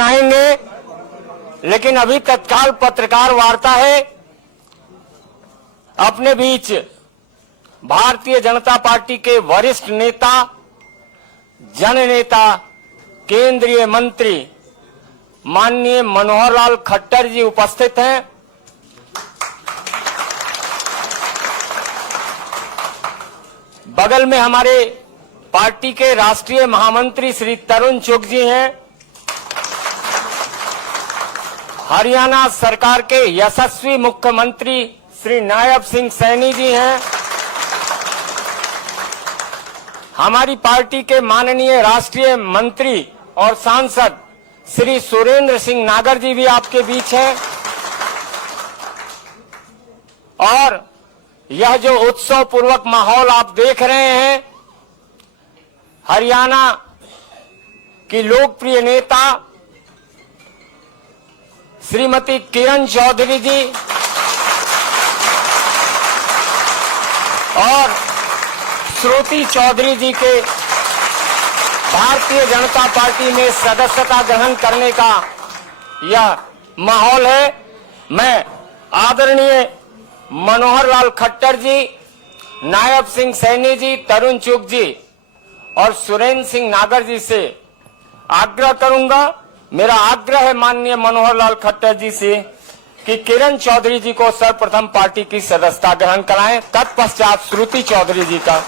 सुनाएंगे, लेकिन अभी तत्काल पत्रकार वार्ता है। अपने बीच भारतीय जनता पार्टी के वरिष्ठ नेता, जननेता, केंद्रीय मंत्री माननीय मनोहर लाल खट्टर जी उपस्थित हैं। बगल में हमारे पार्टी के राष्ट्रीय महामंत्री श्री तरुण चुग जी हैं। हरियाणा सरकार के यशस्वी मुख्यमंत्री श्री नायब सिंह सैनी जी हैं। हमारी पार्टी के माननीय राष्ट्रीय मंत्री और सांसद श्री सुरेंद्र सिंह नागर जी भी आपके बीच हैं। और यह जो उत्सव पूर्वक माहौल आप देख रहे हैं, हरियाणा की लोकप्रिय नेता श्रीमती किरण चौधरी जी और श्रुति चौधरी जी के भारतीय जनता पार्टी में सदस्यता ग्रहण करने का यह माहौल है। मैं आदरणीय मनोहर लाल खट्टर जी, नायब सिंह सैनी जी, तरुण चुग जी और सुरेंद्र सिंह नागर जी से आग्रह करूंगा, मेरा आग्रह है माननीय मनोहर लाल खट्टर जी से कि किरण चौधरी जी को सर्वप्रथम पार्टी की सदस्यता ग्रहण कराएं, तत्पश्चात श्रुति चौधरी जी का।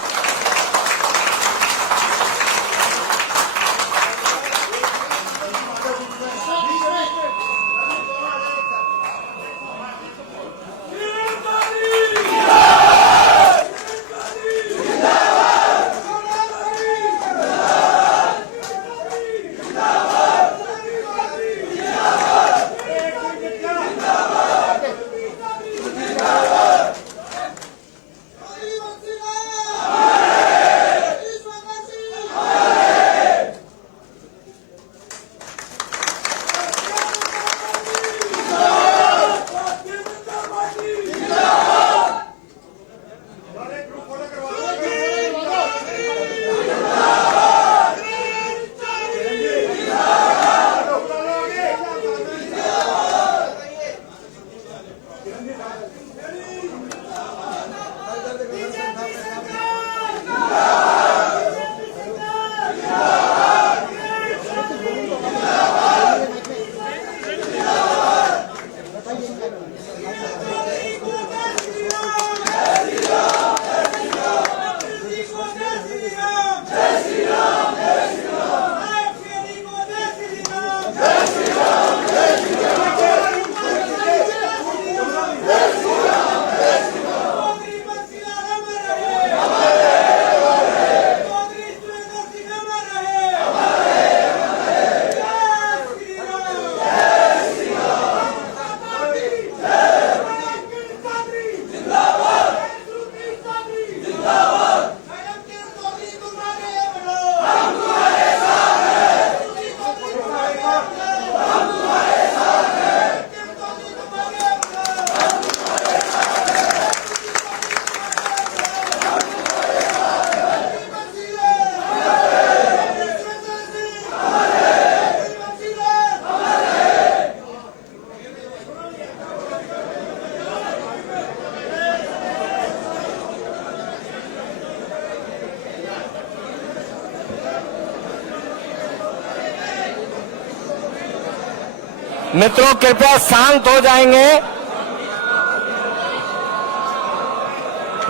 मित्रों कृपया शांत हो जाएंगे।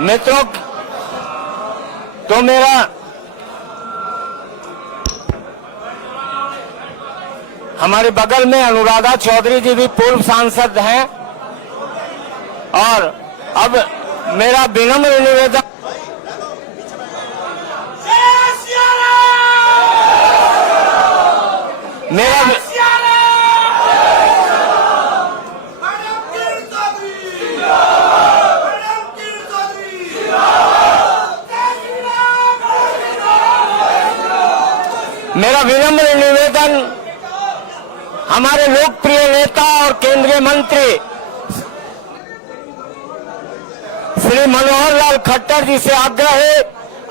मित्रों तो मेरा हमारे बगल में अनुराधा चौधरी जी भी पूर्व सांसद हैं और अब मेरा विनम्र निवेदन मेरा विनम्र निवेदन हमारे लोकप्रिय नेता और केंद्रीय मंत्री श्री मनोहर लाल खट्टर जी से आग्रह है,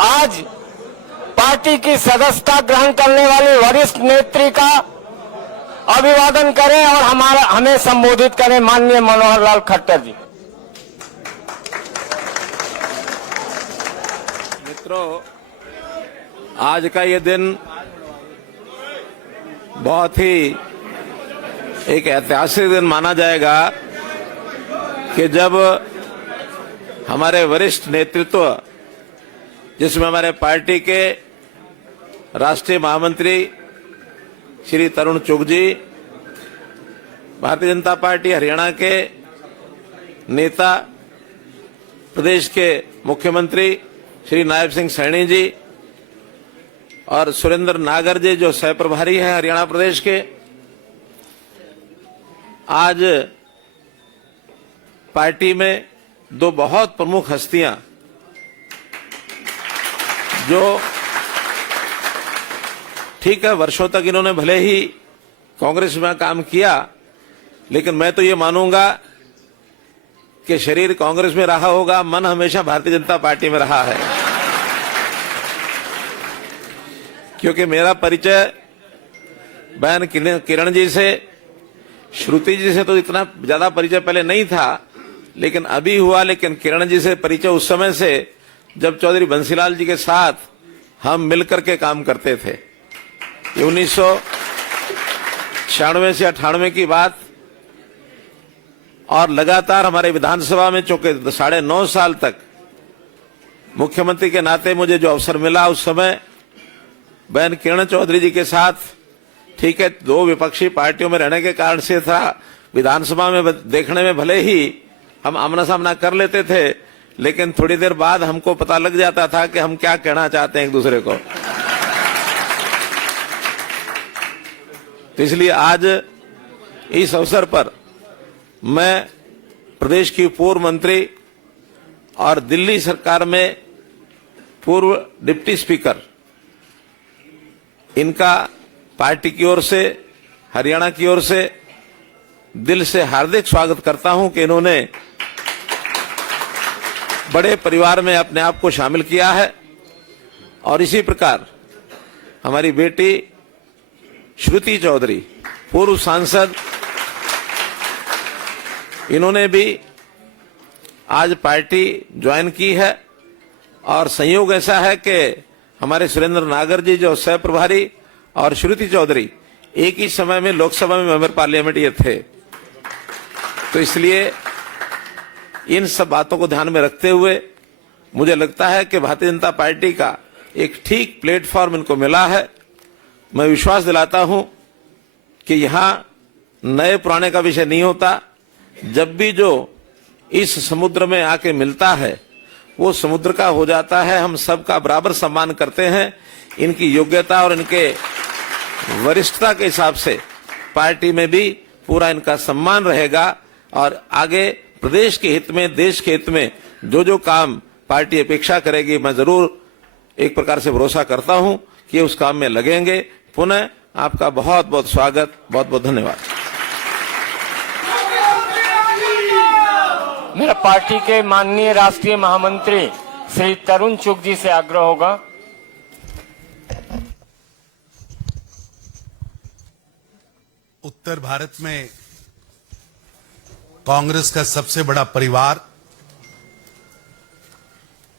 आज पार्टी की सदस्यता ग्रहण करने वाली वरिष्ठ नेत्री का अभिवादन करें और हमें संबोधित करें माननीय मनोहर लाल खट्टर जी। मित्रों, आज का ये दिन बहुत ही एक ऐतिहासिक दिन माना जाएगा कि जब हमारे वरिष्ठ नेतृत्व, जिसमें हमारे पार्टी के राष्ट्रीय महामंत्री श्री तरुण चुग जी, भारतीय जनता पार्टी हरियाणा के नेता, प्रदेश के मुख्यमंत्री श्री नायब सिंह सैनी जी और सुरेंद्र नागर जी जो सह प्रभारी हैं हरियाणा प्रदेश के, आज पार्टी में दो बहुत प्रमुख हस्तियां जो ठीक है वर्षों तक इन्होंने भले ही कांग्रेस में काम किया, लेकिन मैं तो ये मानूंगा कि शरीर कांग्रेस में रहा होगा, मन हमेशा भारतीय जनता पार्टी में रहा है। क्योंकि मेरा परिचय बहन किरण जी से, श्रुति जी से तो इतना ज्यादा परिचय पहले नहीं था, लेकिन अभी हुआ। लेकिन किरण जी से परिचय उस समय से जब चौधरी बंसीलाल जी के साथ हम मिलकर के काम करते थे। ये 1996 से 98 की बात, और लगातार हमारे विधानसभा में चूंकि 9.5 साल तक मुख्यमंत्री के नाते मुझे जो अवसर मिला, उस समय बहन किरण चौधरी जी के साथ, ठीक है, दो विपक्षी पार्टियों में रहने के कारण से था, विधानसभा में देखने में भले ही हम आमना सामना कर लेते थे, लेकिन थोड़ी देर बाद हमको पता लग जाता था कि हम क्या कहना चाहते हैं एक दूसरे को। तो इसलिए आज इस अवसर पर मैं प्रदेश की पूर्व मंत्री और दिल्ली सरकार में पूर्व डिप्टी स्पीकर, इनका पार्टी की ओर से, हरियाणा की ओर से दिल से हार्दिक स्वागत करता हूं कि इन्होंने बड़े परिवार में अपने आप को शामिल किया है। और इसी प्रकार हमारी बेटी श्रुति चौधरी, पूर्व सांसद, इन्होंने भी आज पार्टी ज्वाइन की है। और संयोग ऐसा है कि हमारे सुरेंद्र नागर जी जो सह प्रभारी और श्रुति चौधरी एक ही समय में लोकसभा में मेंबर पार्लियामेंट ये थे। तो इसलिए इन सब बातों को ध्यान में रखते हुए मुझे लगता है कि भारतीय जनता पार्टी का एक ठीक प्लेटफॉर्म इनको मिला है। मैं विश्वास दिलाता हूं कि यहां नए पुराने का विषय नहीं होता। जब भी जो इस समुद्र में आके मिलता है वो समुद्र का हो जाता है। हम सबका बराबर सम्मान करते हैं। इनकी योग्यता और इनके वरिष्ठता के हिसाब से पार्टी में भी पूरा इनका सम्मान रहेगा। और आगे प्रदेश के हित में, देश के हित में जो जो काम पार्टी अपेक्षा करेगी, मैं जरूर एक प्रकार से भरोसा करता हूं कि उस काम में लगेंगे। पुनः आपका बहुत बहुत स्वागत, बहुत बहुत धन्यवाद। मेरा पार्टी के माननीय राष्ट्रीय महामंत्री श्री तरुण चुग जी से आग्रह होगा। उत्तर भारत में कांग्रेस का सबसे बड़ा परिवार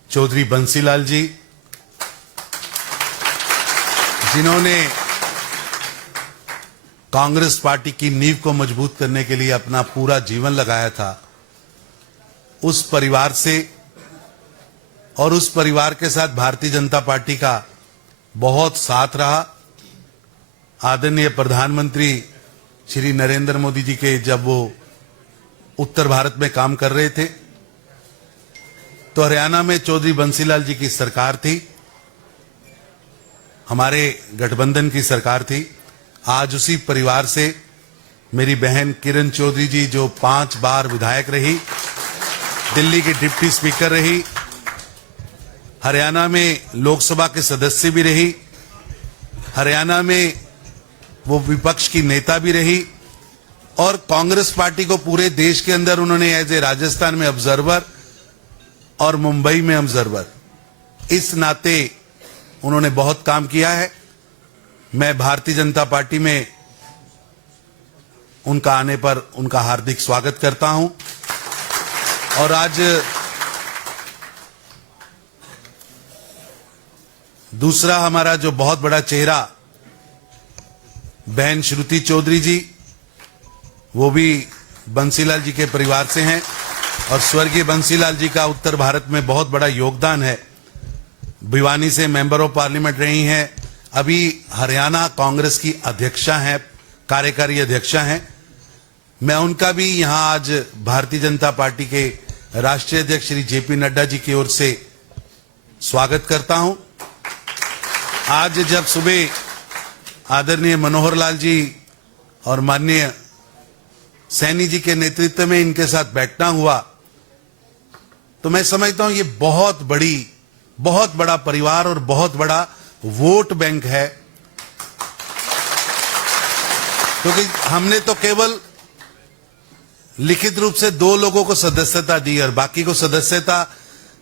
चौधरी बंसीलाल जी, जिन्होंने कांग्रेस पार्टी की नींव को मजबूत करने के लिए अपना पूरा जीवन लगाया था, उस परिवार से और उस परिवार के साथ भारतीय जनता पार्टी का बहुत साथ रहा। आदरणीय प्रधानमंत्री श्री नरेंद्र मोदी जी के जब वो उत्तर भारत में काम कर रहे थे तो हरियाणा में चौधरी बंसीलाल जी की सरकार थी, हमारे गठबंधन की सरकार थी। आज उसी परिवार से मेरी बहन किरण चौधरी जी जो 5 बार विधायक रही, दिल्ली की डिप्टी स्पीकर रही, हरियाणा में लोकसभा के सदस्य भी रही, हरियाणा में वो विपक्ष की नेता भी रही और कांग्रेस पार्टी को पूरे देश के अंदर उन्होंने एज ए राजस्थान में ऑब्जर्वर और मुंबई में ऑब्जर्वर, इस नाते उन्होंने बहुत काम किया है। मैं भारतीय जनता पार्टी में उनका आने पर उनका हार्दिक स्वागत करता हूं। और आज दूसरा हमारा जो बहुत बड़ा चेहरा बहन श्रुति चौधरी जी, वो भी बंसीलाल जी के परिवार से हैं और स्वर्गीय बंसीलाल जी का उत्तर भारत में बहुत बड़ा योगदान है। भिवानी से मेंबर ऑफ पार्लियामेंट रही हैं, अभी हरियाणा कांग्रेस की अध्यक्षा हैं, कार्यकारी अध्यक्षा हैं। मैं उनका भी यहां आज भारतीय जनता पार्टी के राष्ट्रीय अध्यक्ष श्री जेपी नड्डा जी की ओर से स्वागत करता हूं। आज जब सुबह आदरणीय मनोहर लाल जी और माननीय सैनी जी के नेतृत्व में इनके साथ बैठना हुआ, तो मैं समझता हूं ये बहुत बड़ा परिवार और बहुत बड़ा वोट बैंक है, क्योंकि हमने तो केवल लिखित रूप से 2 लोगों को सदस्यता दी और बाकी को सदस्यता,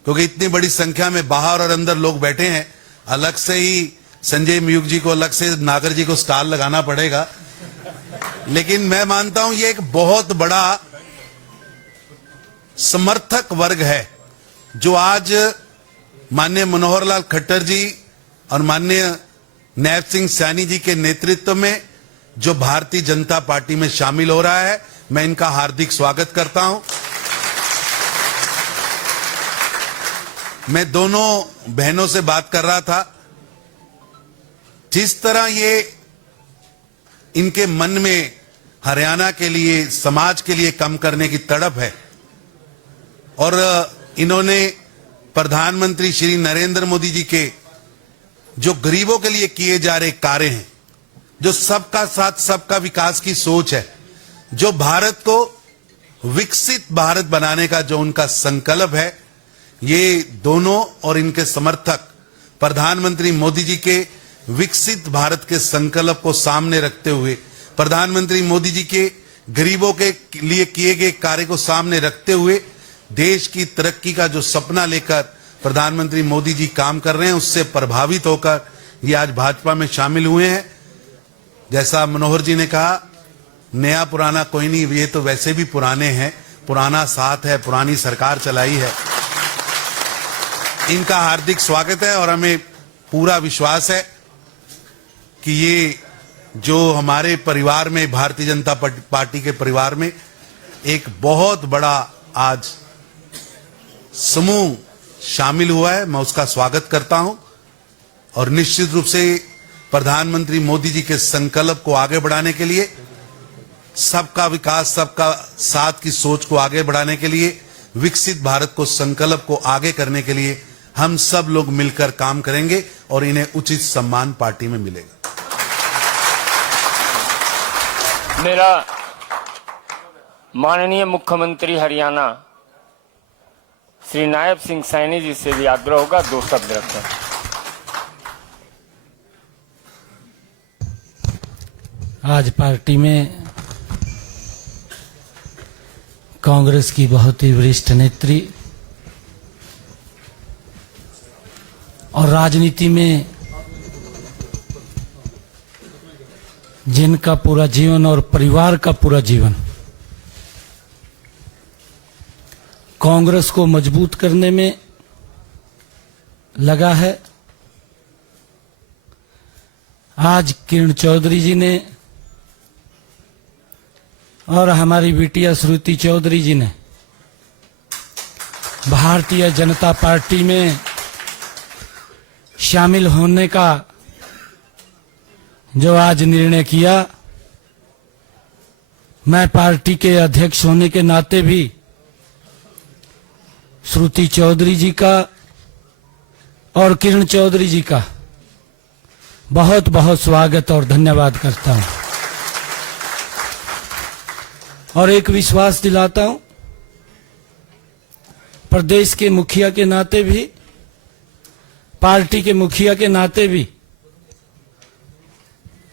क्योंकि इतनी बड़ी संख्या में बाहर और अंदर लोग बैठे हैं, अलग से ही संजय मयूख जी को, अलग से नागर जी को स्टाल लगाना पड़ेगा। लेकिन मैं मानता हूं ये एक बहुत बड़ा समर्थक वर्ग है जो आज माननीय मनोहर लाल खट्टर जी और माननीय नैब सिंह सैनी जी के नेतृत्व में जो भारतीय जनता पार्टी में शामिल हो रहा है, मैं इनका हार्दिक स्वागत करता हूं। मैं दोनों बहनों से बात कर रहा था, जिस तरह ये इनके मन में हरियाणा के लिए, समाज के लिए काम करने की तड़प है और इन्होंने प्रधानमंत्री श्री नरेंद्र मोदी जी के जो गरीबों के लिए किए जा रहे कार्य हैं, जो सबका साथ सबका विकास की सोच है, जो भारत को विकसित भारत बनाने का जो उनका संकल्प है, ये दोनों और इनके समर्थक प्रधानमंत्री मोदी जी के विकसित भारत के संकल्प को सामने रखते हुए, प्रधानमंत्री मोदी जी के गरीबों के लिए किए गए कार्य को सामने रखते हुए देश की तरक्की का जो सपना लेकर प्रधानमंत्री मोदी जी काम कर रहे हैं, उससे प्रभावित होकर ये आज भाजपा में शामिल हुए हैं। जैसा मनोहर जी ने कहा, नया पुराना कोई नहीं, ये तो वैसे भी पुराने हैं, पुराना साथ है, पुरानी सरकार चलाई है। इनका हार्दिक स्वागत है और हमें पूरा विश्वास है कि ये जो हमारे परिवार में, भारतीय जनता पार्टी के परिवार में एक बहुत बड़ा आज समूह शामिल हुआ है, मैं उसका स्वागत करता हूं और निश्चित रूप से प्रधानमंत्री मोदी जी के संकल्प को आगे बढ़ाने के लिए, सबका विकास, सबका साथ की सोच को आगे बढ़ाने के लिए, विकसित भारत को संकल्प को आगे करने के लिए हम सब लोग मिलकर काम करेंगे और इन्हें उचित सम्मान पार्टी में मिलेगा। मेरा माननीय मुख्यमंत्री हरियाणा श्री नायब सिंह सैनी जी से भी आग्रह होगा, 2 शब्द रखें। आज पार्टी में कांग्रेस की बहुत ही वरिष्ठ नेत्री और राजनीति में जिनका पूरा जीवन और परिवार का पूरा जीवन कांग्रेस को मजबूत करने में लगा है, आज किरण चौधरी जी ने और हमारी बिटिया श्रुति चौधरी जी ने भारतीय जनता पार्टी में शामिल होने का जो आज निर्णय किया, मैं पार्टी के अध्यक्ष होने के नाते भी श्रुति चौधरी जी का और किरण चौधरी जी का बहुत बहुत स्वागत और धन्यवाद करता हूं और एक विश्वास दिलाता हूं प्रदेश के मुखिया के नाते भी, पार्टी के मुखिया के नाते भी,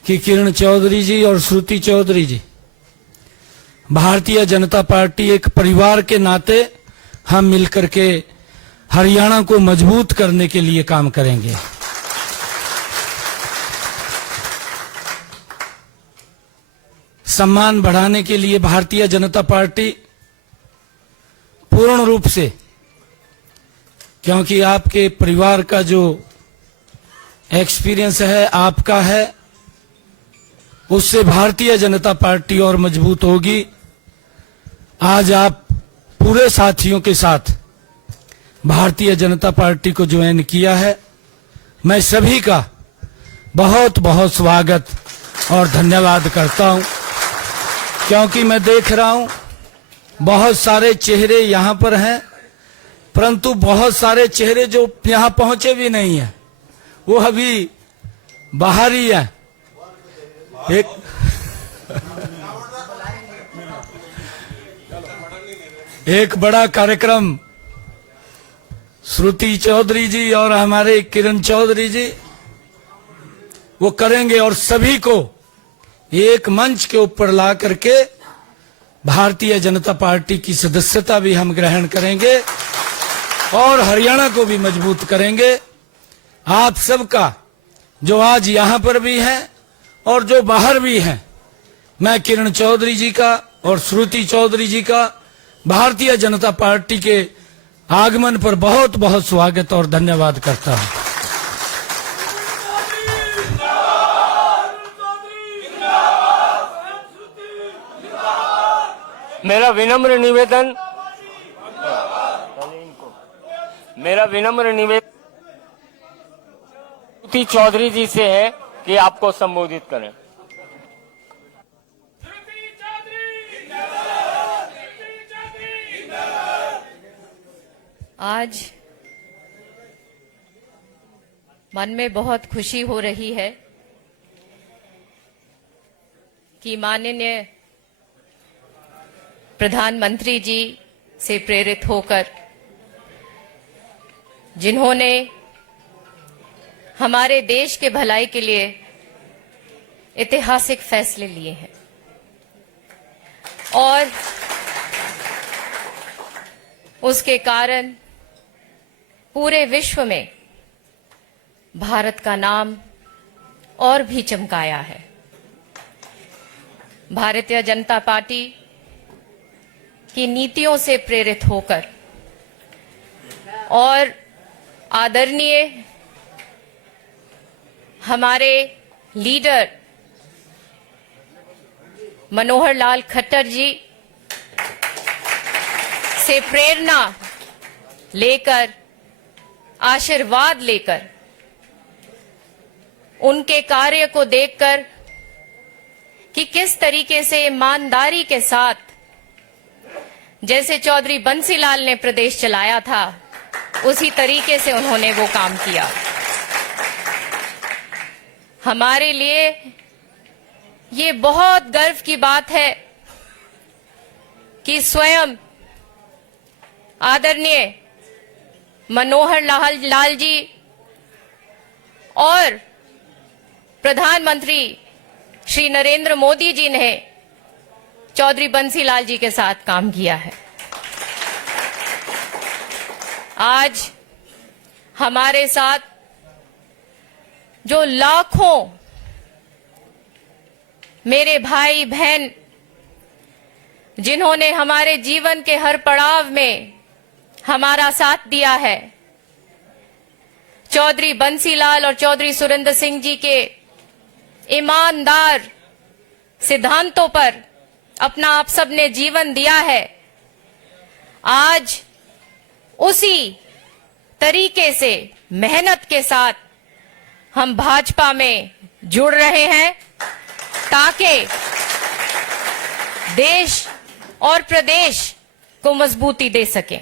कि किरण चौधरी जी और श्रुति चौधरी जी, भारतीय जनता पार्टी एक परिवार के नाते हम मिलकर के हरियाणा को मजबूत करने के लिए काम करेंगे। सम्मान बढ़ाने के लिए भारतीय जनता पार्टी पूर्ण रूप से, क्योंकि आपके परिवार का जो एक्सपीरियंस है, आपका है, उससे भारतीय जनता पार्टी और मजबूत होगी। आज आप पूरे साथियों के साथ भारतीय जनता पार्टी को ज्वाइन किया है। मैं सभी का बहुत बहुत स्वागत और धन्यवाद करता हूं, क्योंकि मैं देख रहा हूं बहुत सारे चेहरे यहां पर हैं, परंतु बहुत सारे चेहरे जो यहां पहुंचे भी नहीं हैं, वो अभी बाहर ही है। एक बड़ा कार्यक्रम श्रुति चौधरी जी और हमारे किरण चौधरी जी वो करेंगे और सभी को एक मंच के ऊपर ला करके भारतीय जनता पार्टी की सदस्यता भी हम ग्रहण करेंगे और हरियाणा को भी मजबूत करेंगे। आप सबका जो आज यहां पर भी है और जो बाहर भी हैं, मैं किरण चौधरी जी का और श्रुति चौधरी जी का भारतीय जनता पार्टी के आगमन पर बहुत बहुत स्वागत और धन्यवाद करता हूं। मेरा विनम्र निवेदन श्रुति चौधरी जी से है कि आपको संबोधित करें। आज मन में बहुत खुशी हो रही है कि माननीय प्रधानमंत्री जी से प्रेरित होकर, जिन्होंने हमारे देश के भलाई के लिए ऐतिहासिक फैसले लिए हैं और उसके कारण पूरे विश्व में भारत का नाम और भी चमकाया है। भारतीय जनता पार्टी की नीतियों से प्रेरित होकर और आदरणीय हमारे लीडर मनोहर लाल खट्टर जी से प्रेरणा लेकर, आशीर्वाद लेकर, उनके कार्य को देखकर कि किस तरीके से ईमानदारी के साथ, जैसे चौधरी बंसीलाल ने प्रदेश चलाया था, उसी तरीके से उन्होंने वो काम किया। हमारे लिए ये बहुत गर्व की बात है कि स्वयं आदरणीय मनोहर लाल जी और प्रधानमंत्री श्री नरेंद्र मोदी जी ने चौधरी बंसीलाल जी के साथ काम किया है। आज हमारे साथ जो लाखों मेरे भाई बहन, जिन्होंने हमारे जीवन के हर पड़ाव में हमारा साथ दिया है, चौधरी बंसीलाल और चौधरी सुरेंद्र सिंह जी के ईमानदार सिद्धांतों पर अपना आप सबने जीवन दिया है। आज उसी तरीके से मेहनत के साथ हम भाजपा में जुड़ रहे हैं ताकि देश और प्रदेश को मजबूती दे सकें।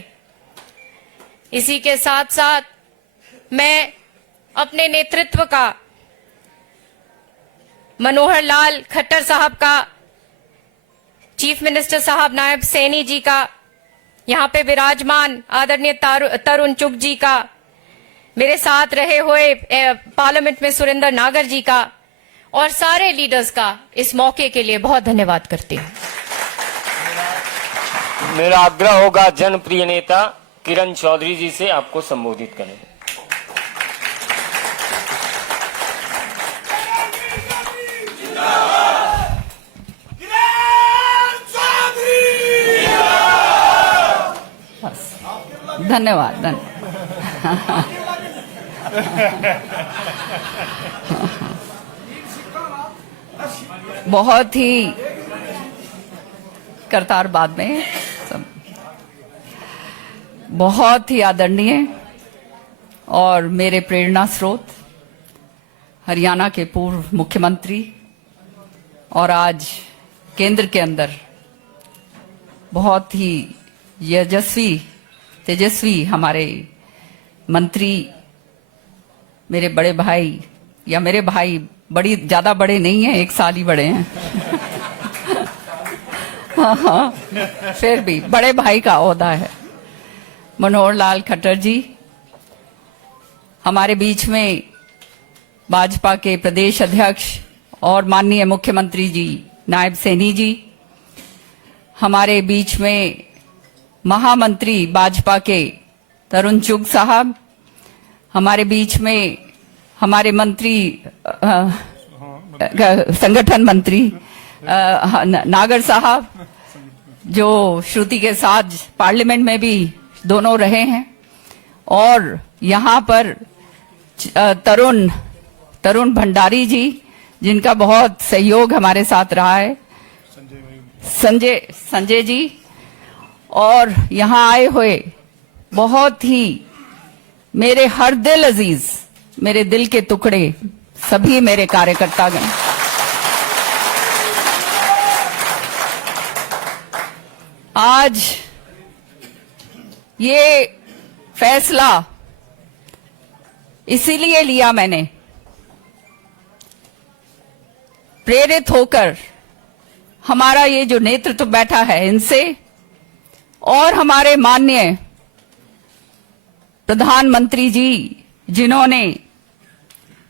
इसी के साथ साथ मैं अपने नेतृत्व का, मनोहर लाल खट्टर साहब का, चीफ मिनिस्टर साहब नायब सैनी जी का, यहाँ पे विराजमान आदरणीय तरुण चुग जी का, मेरे साथ रहे हुए पार्लियामेंट में सुरेंद्र नागर जी का और सारे लीडर्स का इस मौके के लिए बहुत धन्यवाद करती हूँ। मेरा आग्रह होगा जनप्रिय नेता किरण चौधरी जी से आपको संबोधित करें। धन्यवाद धन्यवाद। बहुत ही करतार बाद में सब बहुत ही आदरणीय और मेरे प्रेरणा स्रोत हरियाणा के पूर्व मुख्यमंत्री और आज केंद्र के अंदर बहुत ही तेजस्वी हमारे मंत्री, मेरे बड़े भाई, या मेरे भाई बड़ी ज्यादा बड़े नहीं हैं, 1 साल ही बड़े हैं। हाँ, फिर भी बड़े भाई का ओहदा है। मनोहर लाल खट्टर जी, हमारे बीच में भाजपा के प्रदेश अध्यक्ष और माननीय मुख्यमंत्री जी नायब सैनी जी, हमारे बीच में महामंत्री भाजपा के तरुण चुग साहब, हमारे बीच में हमारे मंत्री संगठन मंत्री नागर साहब, जो श्रुति के साथ पार्लियामेंट में भी दोनों रहे हैं, और यहाँ पर तरुण भंडारी जी, जिनका बहुत सहयोग हमारे साथ रहा है, संजय जी, और यहाँ आए हुए बहुत ही मेरे हर दिल अजीज, मेरे दिल के टुकड़े सभी मेरे कार्यकर्तागण, आज ये फैसला इसीलिए लिया मैंने, प्रेरित होकर हमारा ये जो नेतृत्व बैठा है इनसे, और हमारे माननीय प्रधानमंत्री जी, जिन्होंने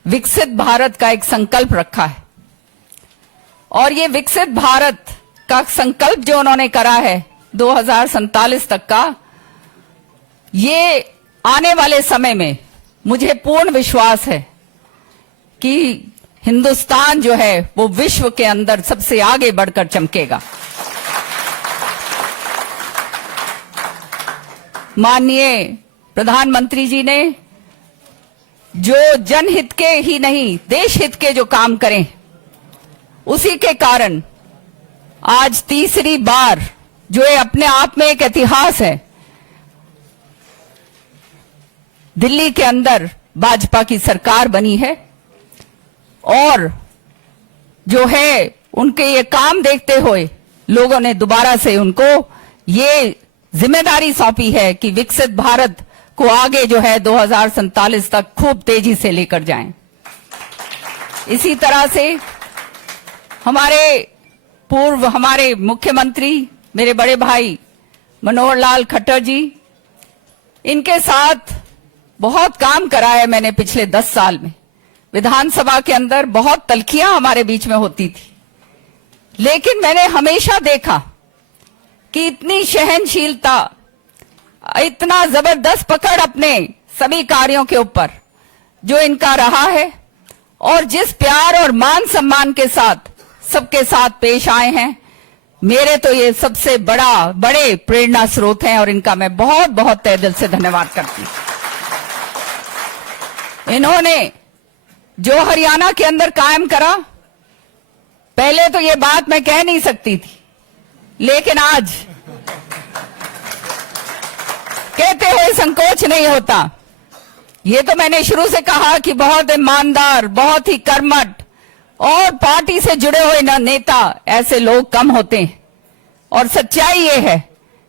विकसित भारत का एक संकल्प रखा है, और ये विकसित भारत का संकल्प जो उन्होंने करा है 2047 तक का, ये आने वाले समय में मुझे पूर्ण विश्वास है कि हिंदुस्तान जो है वो विश्व के अंदर सबसे आगे बढ़कर चमकेगा। माननीय प्रधानमंत्री जी ने जो जनहित के ही नहीं देश हित के जो काम करें, उसी के कारण आज तीसरी बार, जो ये अपने आप में एक इतिहास है, दिल्ली के अंदर भाजपा की सरकार बनी है, और जो है उनके ये काम देखते हुए लोगों ने दोबारा से उनको ये जिम्मेदारी सौंपी है कि विकसित भारत को आगे जो है 2047 तक खूब तेजी से लेकर जाएं। इसी तरह से हमारे मुख्यमंत्री, मेरे बड़े भाई मनोहर लाल खट्टर जी, इनके साथ बहुत काम करा है मैंने पिछले 10 साल में। विधानसभा के अंदर बहुत तल्खियां हमारे बीच में होती थी, लेकिन मैंने हमेशा देखा कि इतनी सहनशीलता, इतना जबरदस्त पकड़ अपने सभी कार्यों के ऊपर जो इनका रहा है, और जिस प्यार और मान सम्मान के साथ सबके साथ पेश आए हैं, मेरे तो ये सबसे बड़े प्रेरणा स्रोत हैं, और इनका मैं बहुत बहुत तहे दिल से धन्यवाद करती हूं। इन्होंने जो हरियाणा के अंदर कायम करा, पहले तो ये बात मैं कह नहीं सकती थी, लेकिन आज कहते हुए संकोच नहीं होता। ये तो मैंने शुरू से कहा कि बहुत ईमानदार, बहुत ही कर्मठ और पार्टी से जुड़े हुए नेता ऐसे लोग कम होते हैं, और सच्चाई ये है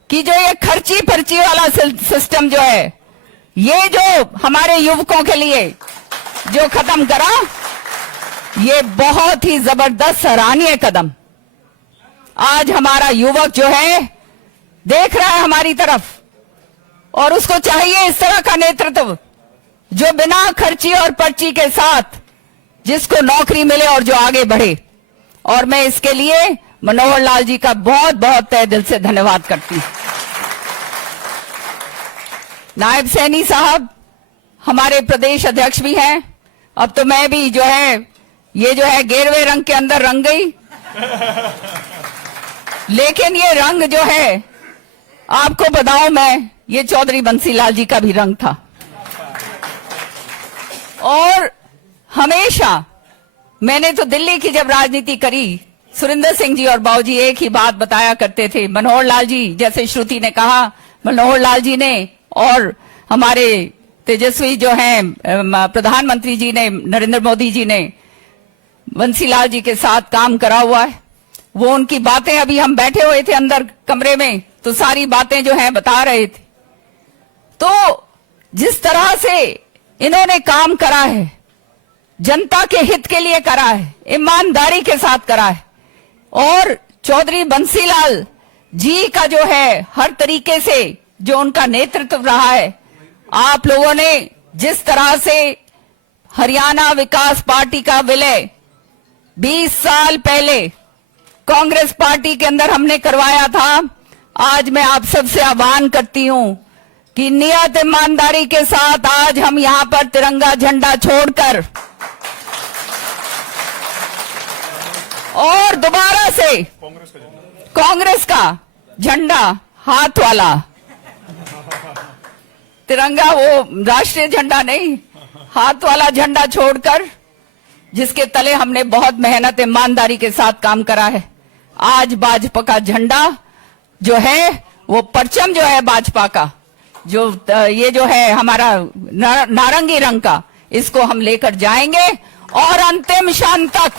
कि जो ये खर्ची पर्ची वाला सिस्टम जो है, ये जो हमारे युवकों के लिए जो खत्म करा, ये बहुत ही जबरदस्त सराहनीय कदम। आज हमारा युवक जो है देख रहा है हमारी तरफ, और उसको चाहिए इस तरह का नेतृत्व जो बिना खर्ची और पर्ची के साथ जिसको नौकरी मिले और जो आगे बढ़े। और मैं इसके लिए मनोहर लाल जी का बहुत बहुत तहे दिल से धन्यवाद करती हूं। नायब सैनी साहब हमारे प्रदेश अध्यक्ष भी हैं। अब तो मैं भी जो है ये जो है गेरवे रंग के अंदर रंग गई, लेकिन ये रंग जो है आपको बताऊं मैं ये चौधरी बंसीलाल जी का भी रंग था। और हमेशा मैंने तो दिल्ली की जब राजनीति करी, सुरिंदर सिंह जी और बाबूजी एक ही बात बताया करते थे। मनोहर लाल जी, जैसे श्रुति ने कहा, मनोहर लाल जी ने और हमारे तेजस्वी जो हैं प्रधानमंत्री जी ने, नरेंद्र मोदी जी ने बंसीलाल जी के साथ काम करा हुआ है। वो उनकी बातें, अभी हम बैठे हुए थे अंदर कमरे में तो सारी बातें जो हैं बता रहे थे। तो जिस तरह से इन्होंने काम करा है, जनता के हित के लिए करा है, ईमानदारी के साथ करा है, और चौधरी बंसीलाल जी का जो है हर तरीके से जो उनका नेतृत्व रहा है, आप लोगों ने जिस तरह से हरियाणा विकास पार्टी का विलय 20 साल पहले कांग्रेस पार्टी के अंदर हमने करवाया था, आज मैं आप सबसे आह्वान करती हूं कि नियत ईमानदारी के साथ आज हम यहां पर तिरंगा झंडा छोड़कर और दोबारा से कांग्रेस का झंडा, हाथ वाला तिरंगा, वो राष्ट्रीय झंडा नहीं, हाथ वाला झंडा छोड़कर, जिसके तले हमने बहुत मेहनत ईमानदारी के साथ काम करा है, आज भाजपा का झंडा जो है, वो परचम जो है भाजपा का, जो ये जो है हमारा नारंगी रंग का, इसको हम लेकर जाएंगे और अंतिम क्षण तक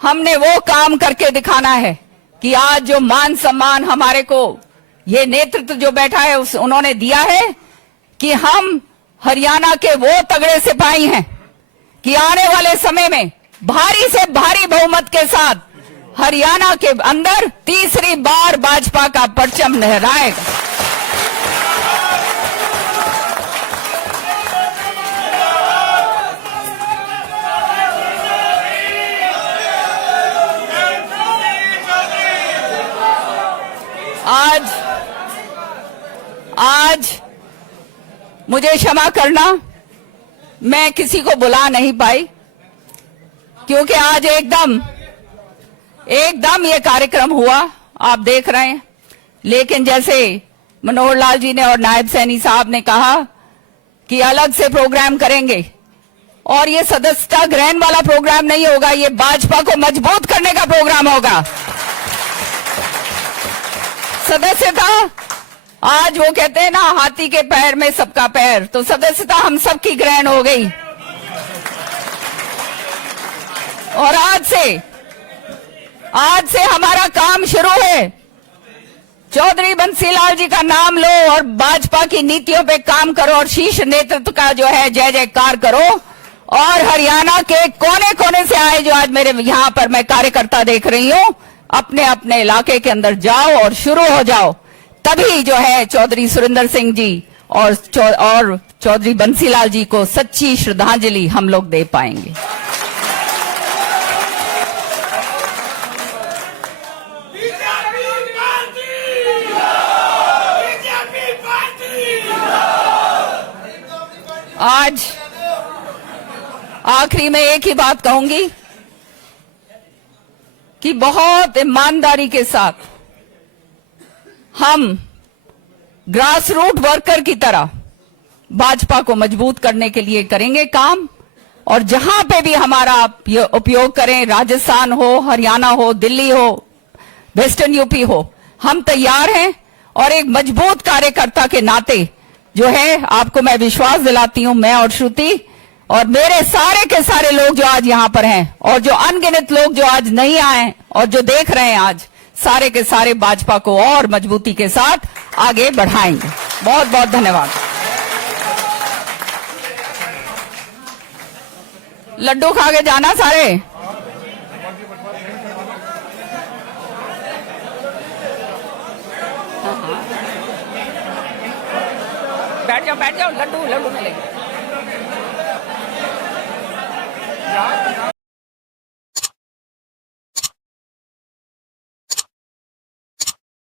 हमने वो काम करके दिखाना है कि आज जो मान सम्मान हमारे को ये नेतृत्व जो बैठा है उन्होंने दिया है, कि हम हरियाणा के वो तगड़े सिपाही हैं कि आने वाले समय में भारी से भारी बहुमत के साथ हरियाणा के अंदर तीसरी बार भाजपा का परचम लहराएगा। आज मुझे क्षमा करना, मैं किसी को बुला नहीं पाई, क्योंकि आज एकदम ये कार्यक्रम हुआ, आप देख रहे हैं। लेकिन जैसे मनोहर लाल जी ने और नायब सैनी साहब ने कहा कि अलग से प्रोग्राम करेंगे, और ये सदस्यता ग्रहण वाला प्रोग्राम नहीं होगा, ये भाजपा को मजबूत करने का प्रोग्राम होगा। सदस्यता, आज वो कहते हैं ना, हाथी के पैर में सबका पैर, तो सदस्यता हम सबकी ग्रहण हो गई। और आज से हमारा काम शुरू है। चौधरी बंसीलाल जी का नाम लो और भाजपा की नीतियों पे काम करो और शीर्ष नेतृत्व का जो है जय जयकार करो। और हरियाणा के कोने कोने से आए जो आज मेरे यहाँ पर मैं कार्यकर्ता देख रही हूँ, अपने अपने इलाके के अंदर जाओ और शुरू हो जाओ। तभी जो है चौधरी सुरिंदर सिंह जी और चौधरी बंसीलाल जी को सच्ची श्रद्धांजलि हम लोग दे पाएंगे। आज आखिरी में एक ही बात कहूंगी कि बहुत ईमानदारी के साथ हम ग्रास रूट वर्कर की तरह भाजपा को मजबूत करने के लिए करेंगे काम। और जहां पे भी हमारा उपयोग करें, राजस्थान हो, हरियाणा हो, दिल्ली हो, वेस्टर्न यूपी हो, हम तैयार हैं। और एक मजबूत कार्यकर्ता के नाते जो है आपको मैं विश्वास दिलाती हूं, मैं और श्रुति और मेरे सारे के सारे लोग जो आज यहां पर हैं और जो अनगिनत लोग जो आज नहीं आए और जो देख रहे हैं आज, सारे के सारे भाजपा को और मजबूती के साथ आगे बढ़ाएंगे। बहुत बहुत धन्यवाद। लड्डू खा के जाना सारे। बैठ जाओ, लड्डू मिलेंगे।